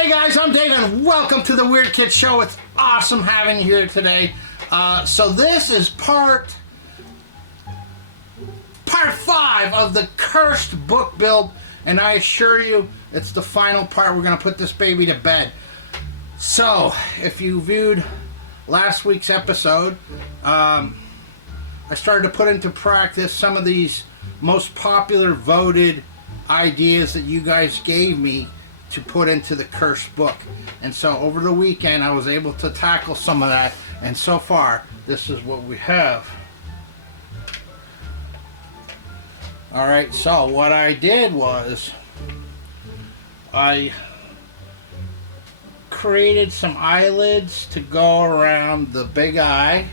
Hey guys, I'm Dave and welcome to the Weird Kid Show. It's awesome having you here today. So this is part 5 of the cursed book build, and I assure you it's the final part. We're going to put this baby to bed. So if you viewed last week's episode, I started to put into practice some of these most popular voted ideas that you guys gave me to put into the cursed book. And so over the weekend I was able to tackle some of that, and so far this is what we have. Alright, so what I did was I created some eyelids to go around the big eye,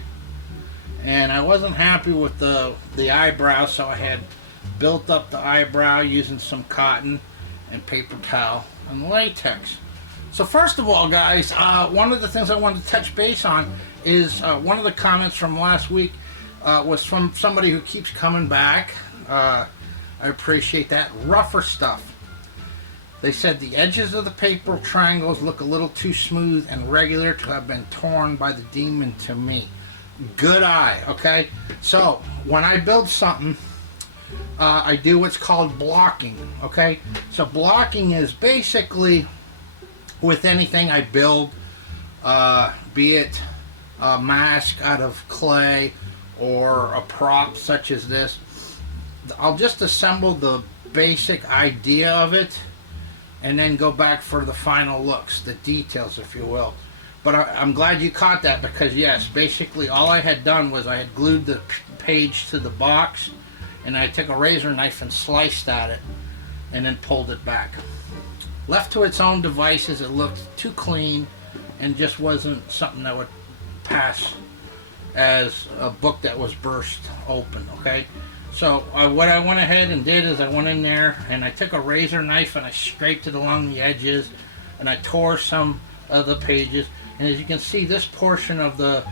and I wasn't happy with the eyebrow, so I had built up the eyebrow using some cotton and paper towel and latex. So first of all, guys, one of the things I wanted to touch base on is one of the comments from last week was from somebody who keeps coming back. I appreciate that. Rougher stuff. They said the edges of the paper triangles look a little too smooth and regular to have been torn by the demon to me. Good eye, okay? So when I build something, I do what's called blocking, okay? So blocking is basically, with anything I build, be it a mask out of clay or a prop such as this, I'll just assemble the basic idea of it and then go back for the final looks, the details, if you will. But I'm glad you caught that, because yes, basically all I had done was I had glued the page to the box, and I took a razor knife and sliced at it and then pulled it back. Left to its own devices, it looked too clean and just wasn't something that would pass as a book that was burst open, okay? So what I went ahead and did is I went in there and I took a razor knife and I scraped it along the edges, and I tore some of the pages. And as you can see, this portion of the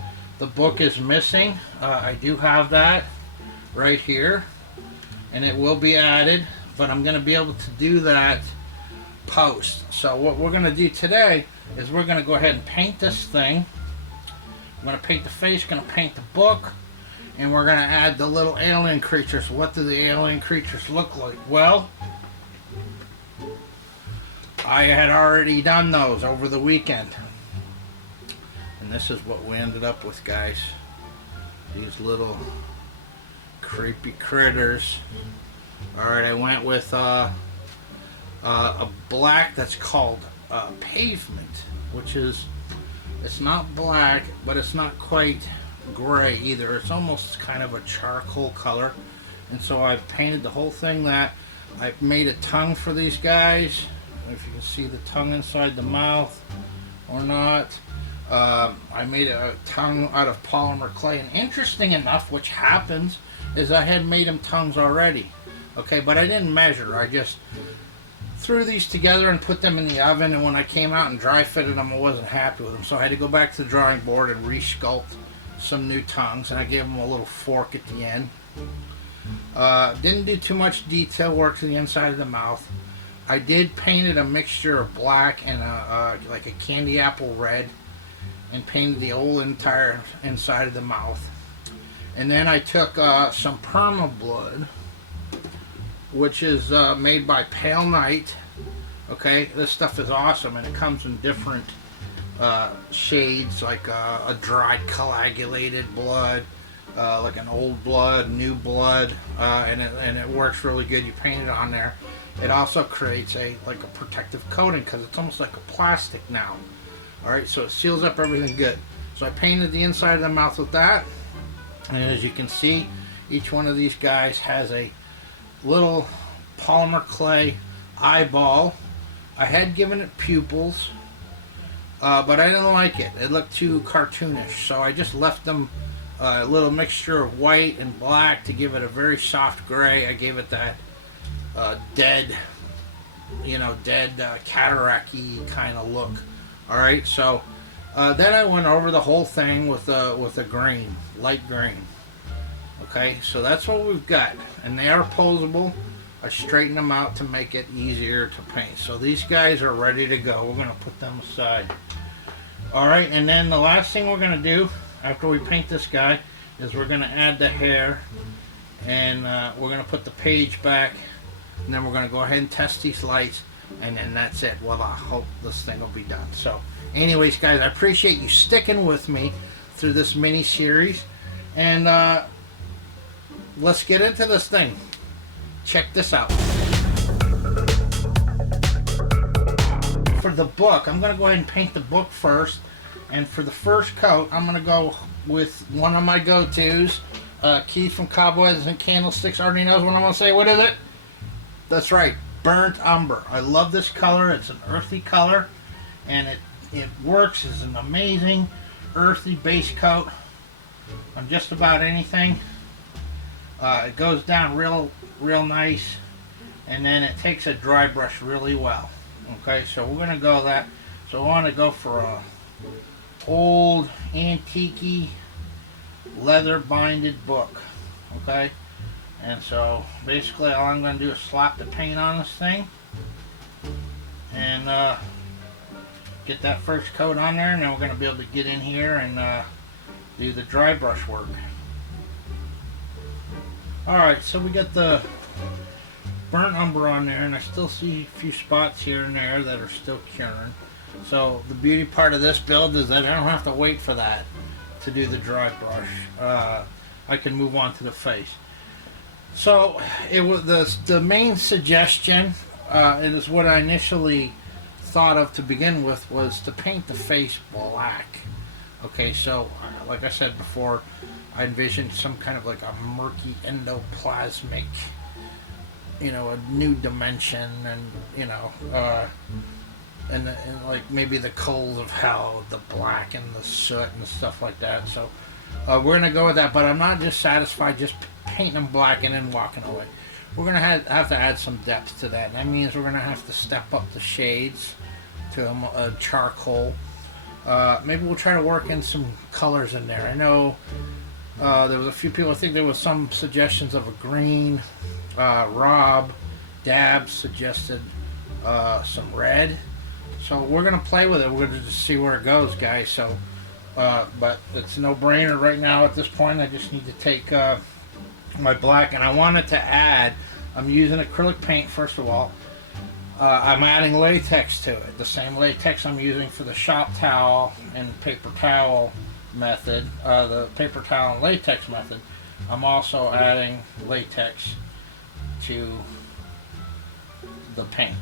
book is missing. I do have that right here, and it will be added, but I'm going to be able to do that post. So what we're going to do today is we're going to go ahead and paint this thing. I'm going to paint the face, going to paint the book, and we're going to add the little alien creatures. What do the alien creatures look like? Well, I had already done those over the weekend, and this is what we ended up with, guys. These little creepy critters. Alright, I went with a black that's called pavement, which is, it's not black, but it's not quite gray either. It's almost kind of a charcoal color. And so I've painted the whole thing that. I've made a tongue for these guys. If you can see the tongue inside the mouth or not. I made a tongue out of polymer clay, and interesting enough, which happens, is I had made them tongues already, okay, but I didn't measure. I just threw these together and put them in the oven, and when I came out and dry fitted them, I wasn't happy with them, so I had to go back to the drawing board and resculpt some new tongues, and I gave them a little fork at the end. Didn't do too much detail work to the inside of the mouth. I did painted a mixture of black and like a candy apple red, and painted the whole entire inside of the mouth. And then I took some Perma Blood, which is made by Pale Night. Okay, this stuff is awesome, and it comes in different shades, like a dried coagulated blood, like an old blood, new blood, and it works really good. You paint it on there. It also creates like a protective coating, because it's almost like a plastic now. Alright, so it seals up everything good. So I painted the inside of the mouth with that. And as you can see, each one of these guys has a little polymer clay eyeball. I had given it pupils, but I didn't like it. It looked too cartoonish. So I just left them a little mixture of white and black to give it a very soft gray. I gave it that dead cataract-y kind of look. Alright, so then I went over the whole thing with a green, light green. Okay, so that's what we've got, and they are posable. I straightened them out to make it easier to paint. So these guys are ready to go. We're going to put them aside. Alright, and then the last thing we're going to do after we paint this guy is we're going to add the hair, and we're going to put the page back, and then we're going to go ahead and test these lights, and then that's it. Well, I hope this thing will be done. So anyways, guys, I appreciate you sticking with me through this mini series, and let's get into this thing. Check this out. For the book, I'm going to go ahead and paint the book first, and for the first coat I'm going to go with one of my go-tos. Keith from Cowboys and Candlesticks already knows what I'm going to say. What is it? That's right, Burnt Umber. I love this color. It's an earthy color, and it works as an amazing earthy base coat on just about anything. It goes down real nice, and then it takes a dry brush really well. Okay, so we're gonna go that. So I want to go for a old antique leather binded book. Okay, and so basically all I'm gonna do is slap the paint on this thing and get that first coat on there, and then we're gonna be able to get in here and do the dry brush work. Alright, so we got the burnt umber on there, and I still see a few spots here and there that are still curing. So the beauty part of this build is that I don't have to wait for that to do the dry brush. I can move on to the face. So it was the main suggestion, it is what I initially thought of to begin with, was to paint the face black. Okay, so like I said before, I envisioned some kind of like a murky endoplasmic, you know, a new dimension, and you know, and like maybe the coals of hell, the black and the soot and stuff like that. So we're gonna go with that, but I'm not just satisfied just painting them black and then walking away. We're gonna have to add some depth to that. That means we're gonna have to step up the shades to a charcoal. Maybe we'll try to work in some colors in there. I know there was a few people, I think there was some suggestions of a green. Rob Dab suggested some red. So we're going to play with it. We're going to just see where it goes, guys. So, but it's a no-brainer right now at this point. I just need to take my black, and I wanted to add, I'm using acrylic paint first of all. I'm adding latex to it, the same latex I'm using for the shop towel and paper towel method, the paper towel and latex method. I'm also adding latex to the paint.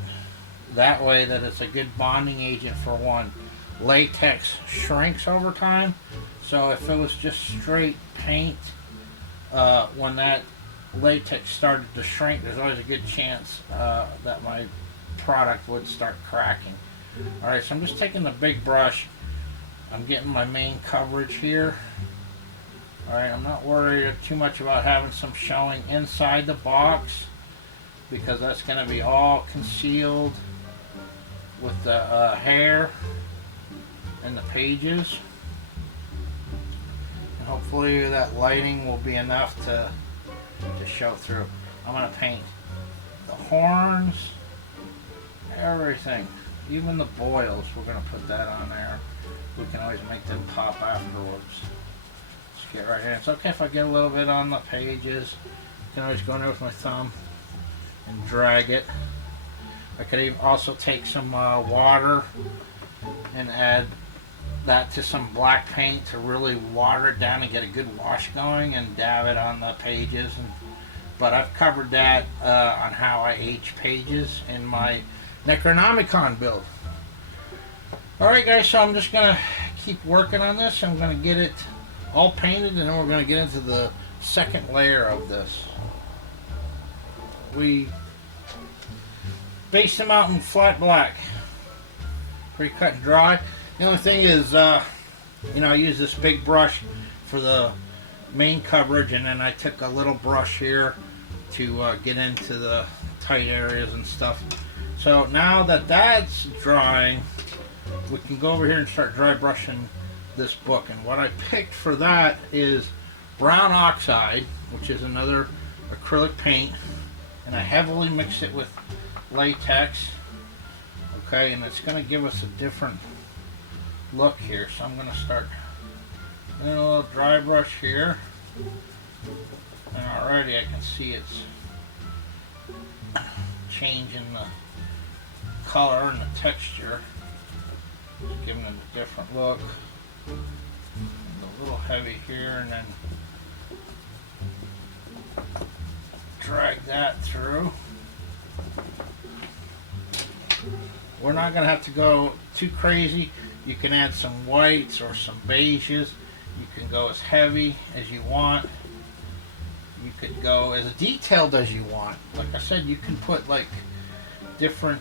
That way that it's a good bonding agent for one. Latex shrinks over time, so if it was just straight paint, when that latex started to shrink, there's always a good chance that my product would start cracking. Alright, so I'm just taking the big brush. I'm getting my main coverage here. Alright, I'm not worried too much about having some showing inside the box, because that's going to be all concealed with the hair and the pages. And hopefully that lighting will be enough to show through. I'm going to paint the horns, everything, even the boils. We're going to put that on there. We can always make them pop afterwards. Let's get right in. It's okay if I get a little bit on the pages. I can always go in there with my thumb and drag it. I could even also take some water and add that to some black paint to really water it down and get a good wash going, and dab it on the pages. But I've covered that on how I age pages in my Necronomicon build. Alright guys, so I'm just going to keep working on this. I'm going to get it all painted, and then we're going to get into the second layer of this. We based them out in flat black. Pretty cut and dry. The only thing is, you know, I use this big brush for the main coverage, and then I took a little brush here to get into the tight areas and stuff. So now that that's drying, we can go over here and start dry brushing this book. And what I picked for that is brown oxide, which is another acrylic paint. and I heavily mix it with latex. Okay, and it's going to give us a different look here. So I'm going to start doing a little dry brush here, and already I can see it's changing the color and the texture, just giving it a different look. And a little heavy here, and then drag that through. We're not going to have to go too crazy. You can add some whites or some beiges. You can go as heavy as you want. You could go as detailed as you want. Like I said, you can put like different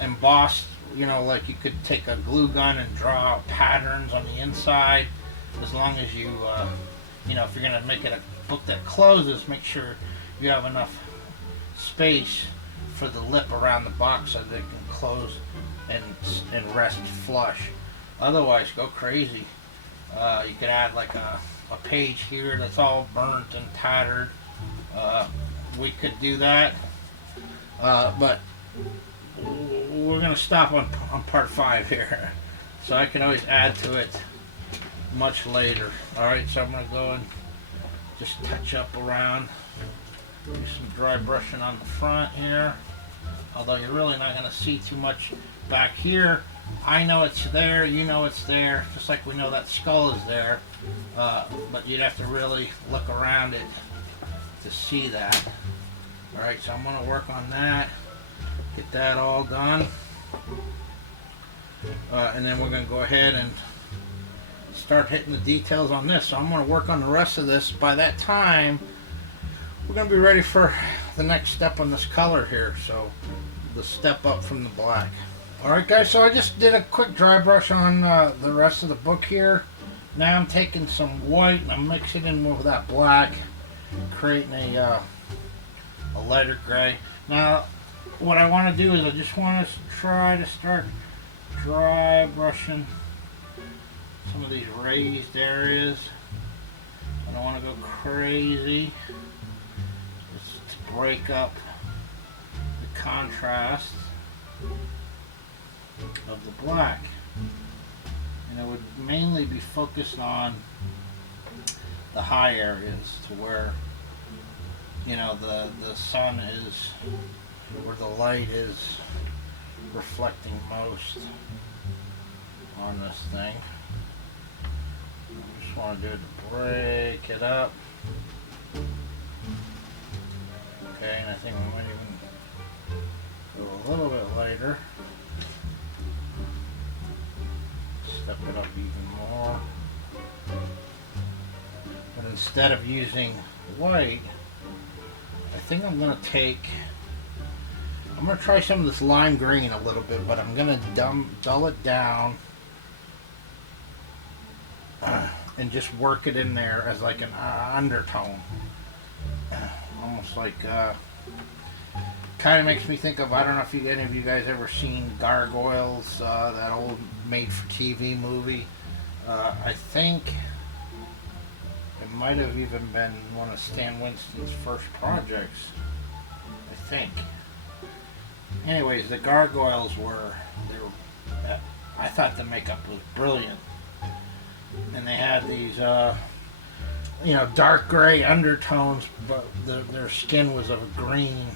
embossed, you know, like you could take a glue gun and draw out patterns on the inside, as long as you, you know, if you're going to make it a book that closes, make sure you have enough space for the lip around the box so that it can close and rest flush. Otherwise, go crazy. You could add like a page here that's all burnt and tattered. We could do that, but we're going to stop on part 5 here, so I can always add to it much later. Alright, so I'm going to go and just touch up around, do some dry brushing on the front here, although you're really not going to see too much back here. I know it's there, you know it's there, just like we know that skull is there, but you'd have to really look around it to see that. Alright, so I'm going to work on that, get that all done, and then we're going to go ahead and start hitting the details on this. So I'm going to work on the rest of this. By that time, we're going to be ready for the next step on this color here, so the step up from the black. Alright guys, so I just did a quick dry brush on the rest of the book here. Now I'm taking some white and I'm mixing it in with that black, creating a lighter gray. Now what I want to do is I just want to try to start dry brushing some of these raised areas. I don't want to go crazy, just to break up the contrast of the black, and it would mainly be focused on the high areas, to where, you know, the sun is, where the light is reflecting most on this thing. I just want to do it to break it up. Okay, and I think we might even go a little bit lighter. Step it up even more. But instead of using white, I think I'm going to try some of this lime green a little bit, but I'm going to dull it down and just work it in there as like an undertone. Almost like, kind of makes me think of, I don't know if any of you guys ever seen Gargoyles, that old made-for-TV movie. I think it might have even been one of Stan Winston's first projects, I think. Anyways, the Gargoyles I thought the makeup was brilliant. And they had these, you know, dark gray undertones, but their skin was of a green.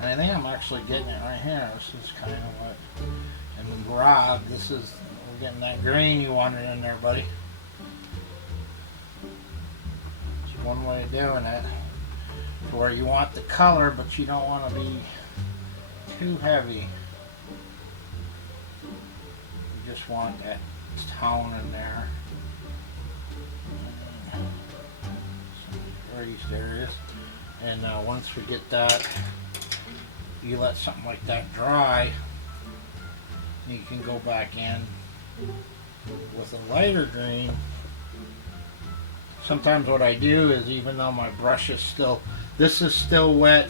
And I think I'm actually getting it right here. This is kind of what, and Rob, we're getting that green you wanted in there, buddy. It's one way of doing it, where you want the color, but you don't want to be too heavy. You just want that tone in there. Some raised areas. And once we get that, you let something like that dry, you can go back in with a lighter green. Sometimes what I do is, even though my brush is this is still wet,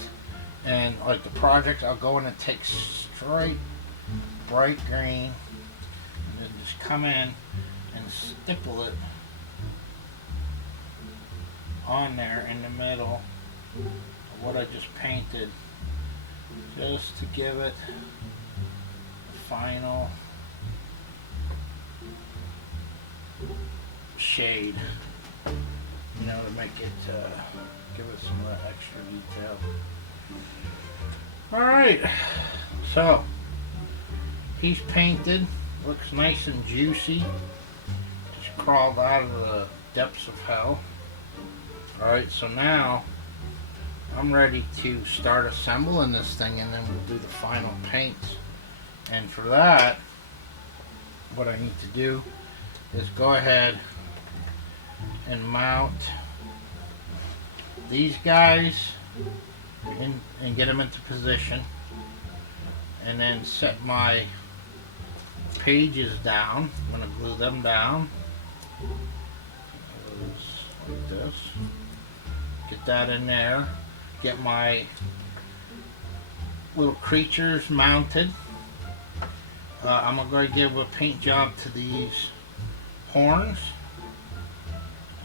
and like the project, I'll go in and take straight bright green and then just come in and stipple it on there in the middle of what I just painted, just to give it the final shade, you know, to make it give it some of that extra detail. Alright, so he's painted, looks nice and juicy, just crawled out of the depths of hell. Alright, so now I'm ready to start assembling this thing, and then we'll do the final paints. And for that, what I need to do is go ahead and mount these guys and get them into position, and then set my pages down. I'm going to glue them down like this. Get that in there. Get my little creatures mounted. I'm going to give a paint job to these horns,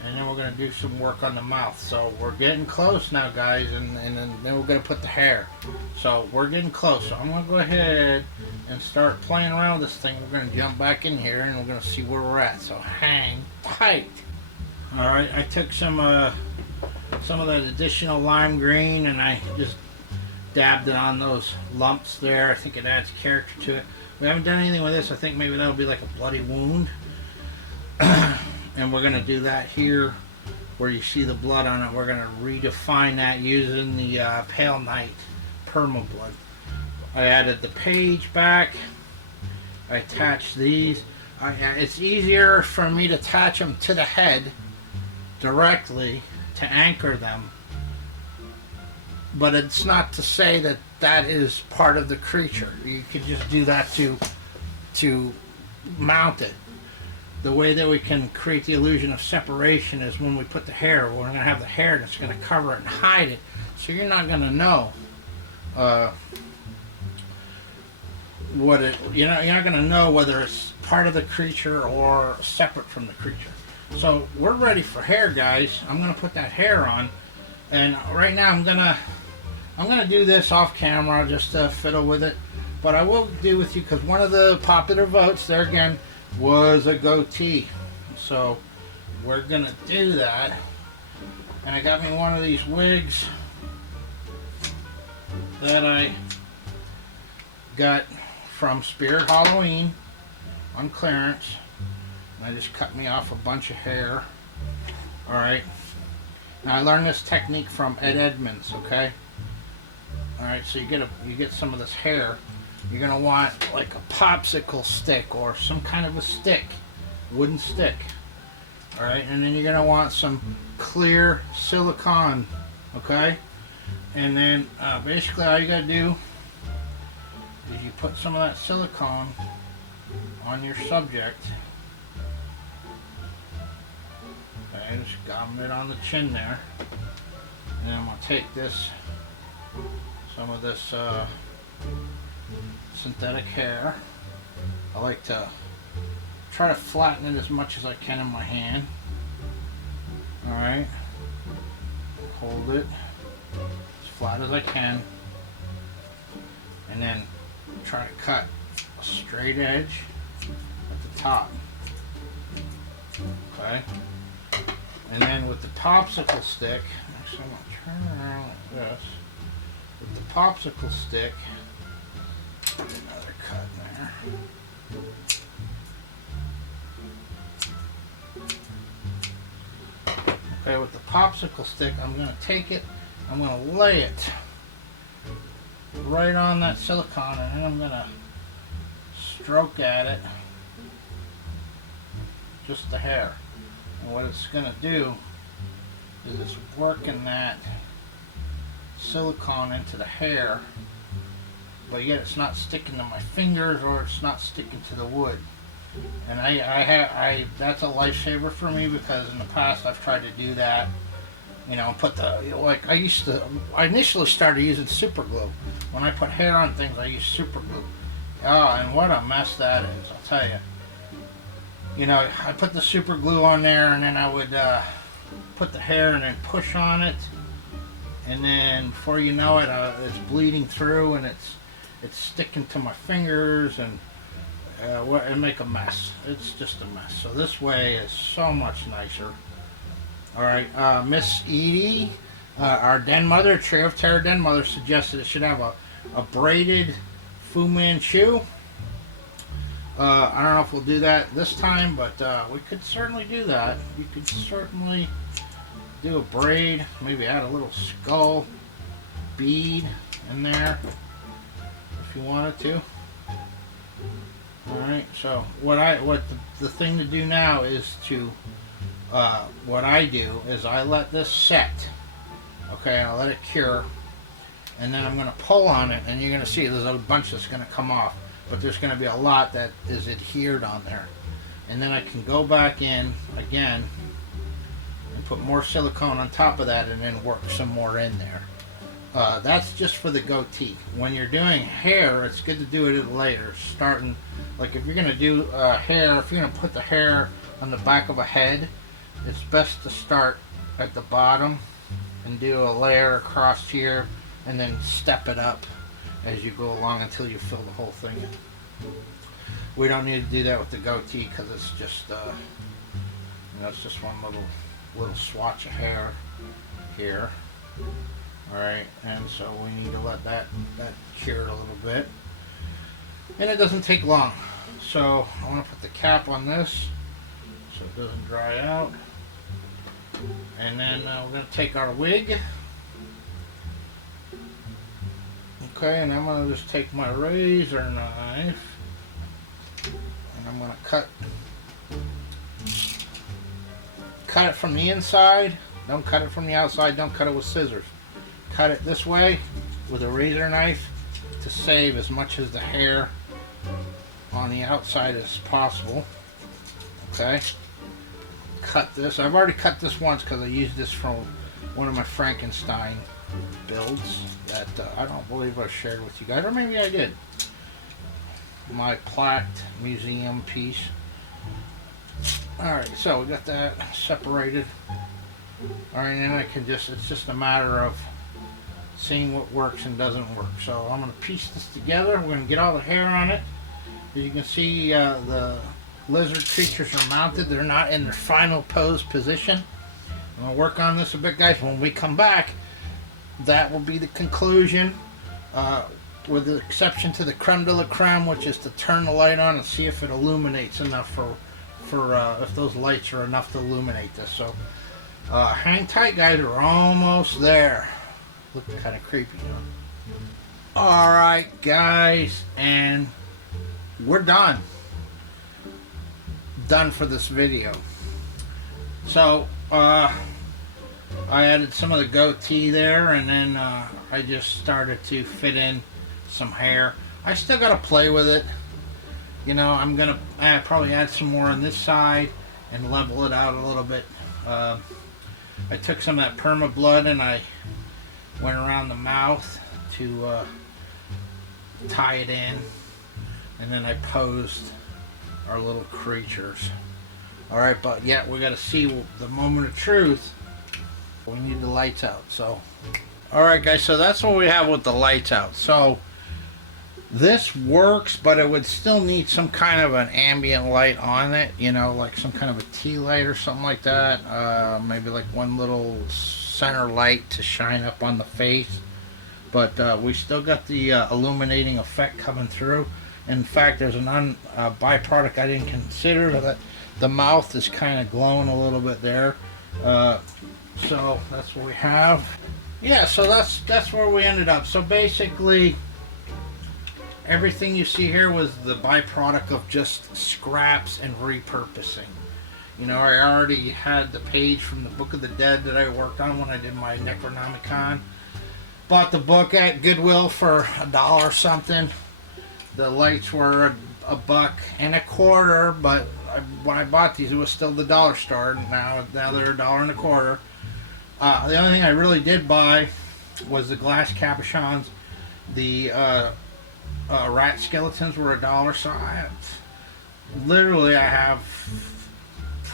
and then we're going to do some work on the mouth. So we're getting close now, guys, and then we're going to put the hair. So we're getting close. So I'm going to go ahead and start playing around with this thing. We're going to jump back in here, and we're going to see where we're at. So hang tight. Alright, I took some of that additional lime green, and I just dabbed it on those lumps there. I think it adds character to it. We haven't done anything with this. I think maybe that'll be like a bloody wound. And we're going to do that here where you see the blood on it. We're going to redefine that using the Pale Night Permablood. I added the page back. I attached these. It's easier for me to attach them to the head directly to anchor them. But it's not to say that that is part of the creature. You could just do that to mount it. The way that we can create the illusion of separation is when we put the hair. We're going to have the hair that's going to cover it and hide it, so you're not going to know you're not going to know whether it's part of the creature or separate from the creature. So we're ready for hair, guys. I'm going to put that hair on, and right now I'm gonna do this off camera just to fiddle with it, but I will do with you because one of the popular votes there again was a goatee. So we're gonna do that, and I got me one of these wigs that I got from Spirit Halloween on clearance, and I just cut me off a bunch of hair. Alright, now I learned this technique from Ed Edmonds, okay? Alright, so you get some of this hair. You're going to want like a popsicle stick or some kind of a stick, wooden stick. Alright, and then you're going to want some clear silicone, okay? And then basically all you got to do is you put some of that silicone on your subject. Okay, just gobbing it on the chin there. And then I'm going to take some of this synthetic hair. I like to try to flatten it as much as I can in my hand. Alright. Hold it as flat as I can. And then try to cut a straight edge at the top. Okay. And then with the popsicle stick, actually I'm going to turn around like this. With the popsicle stick, another cut there. Okay, with the popsicle stick, I'm going to take it, I'm going to lay it right on that silicone, and then I'm going to stroke at it, just the hair. And what it's going to do is it's working that silicone into the hair, but yet it's not sticking to my fingers or it's not sticking to the wood. And that's a lifesaver for me, because in the past I've tried to do that, you know, put like I initially started using super glue. When I put hair on things, I use super glue. Oh, and what a mess that is, I'll tell you. You know, I put the super glue on there, and then I would put the hair and then push on it, and then before you know it, it's bleeding through and it's sticking to my fingers and it make a mess. It's just a mess. So this way is so much nicer. All right, Miss Edie, our den mother, Trio of Terror den mother, suggested it should have a braided Fu Manchu. I don't know if we'll do that this time, but we could certainly do that. We could certainly do a braid, maybe add a little skull bead in there if you wanted to. Alright, so what the thing to do now is to what I do is I let this set. Okay, I'll let it cure, and then I'm going to pull on it, and you're going to see there's a bunch that's going to come off, but there's going to be a lot that is adhered on there. And then I can go back in again and put more silicone on top of that and then work some more in there. That's just for the goatee. When you're doing hair, it's good to do it at layers. Starting, like if you're going to do hair, if you're going to put the hair on the back of a head, it's best to start at the bottom and do a layer across here and then step it up as you go along until you fill the whole thing in. We don't need to do that with the goatee because it's just, it's just one little swatch of hair here. Alright, and so we need to let that cure a little bit. And it doesn't take long. So I want to put the cap on this so it doesn't dry out. And then we're going to take our wig. Okay, and I'm going to just take my razor knife and I'm going to cut it from the inside. Don't cut it from the outside. Don't cut it with scissors. Cut it this way with a razor knife to save as much of the hair on the outside as possible. Okay. Cut this. I've already cut this once because I used this from one of my Frankenstein builds that I don't believe I shared with you guys, or maybe I did. My plaqued museum piece. Alright, so we got that separated. Alright, now I can it's just a matter of seeing what works and doesn't work. So I'm going to piece this together. We're going to get all the hair on it. As you can see, the lizard creatures are mounted. They're not in their final pose position. I'm going to work on this a bit, guys. When we come back, that will be the conclusion, with the exception to the creme de la creme, which is to turn the light on and see if it illuminates enough for if those lights are enough to illuminate this. So hang tight, guys. We're almost there. Looking kind of creepy, huh? Alright, guys, and we're done. Done for this video. So, I added some of the goatee there, and then I just started to fit in some hair. I still got to play with it. You know, I'm going to probably add some more on this side and level it out a little bit. I took some of that perma blood and I went around the mouth to tie it in, and then I posed our little creatures. Alright, but yet we got to see the moment of truth. We need the lights out. So alright, guys, so that's what we have with the lights out. So this works, but it would still need some kind of an ambient light on it, you know, like some kind of a tea light or something like that. Maybe like one little center light to shine up on the face. But we still got the illuminating effect coming through. In fact, there's an byproduct I didn't consider, that the mouth is kind of glowing a little bit there. So that's what we have. Yeah, so that's where we ended up. So basically, everything you see here was the byproduct of just scraps and repurposing. You know, I already had the page from the Book of the Dead that I worked on when I did my Necronomicon. Bought the book at Goodwill for $1 or something. The lights were $1.25, but when I bought these, it was still the dollar store. Now they're $1.25. The only thing I really did buy was the glass cabochons. The rat skeletons were $1, so literally I have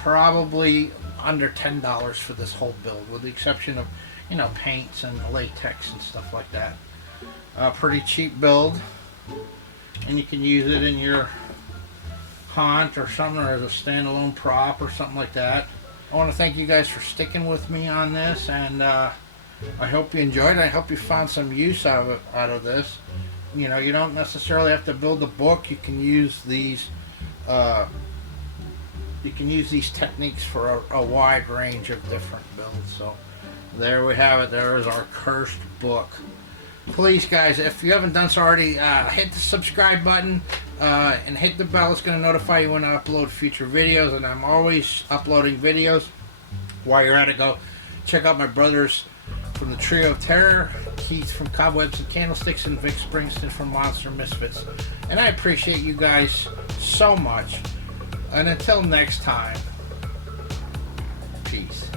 probably under $10 for this whole build, with the exception of, you know, paints and latex and stuff like that. Pretty cheap build, and you can use it in your hunt or something, or as a standalone prop or something like that. I want to thank you guys for sticking with me on this, and I hope you enjoyed it. I hope you found some use out of this. You know, you don't necessarily have to build a book. You can use these techniques for a wide range of different builds. So there we have it. There is our cursed book. Please, guys, if you haven't done so already, hit the subscribe button and hit the bell. It's going to notify you when I upload future videos, and I'm always uploading videos. While you're at it, go check out my brothers from the Trio of Terror, Keith from Cobwebs and Candlesticks, and Vic Springston from Monster Misfits. And I appreciate you guys so much. And until next time, peace.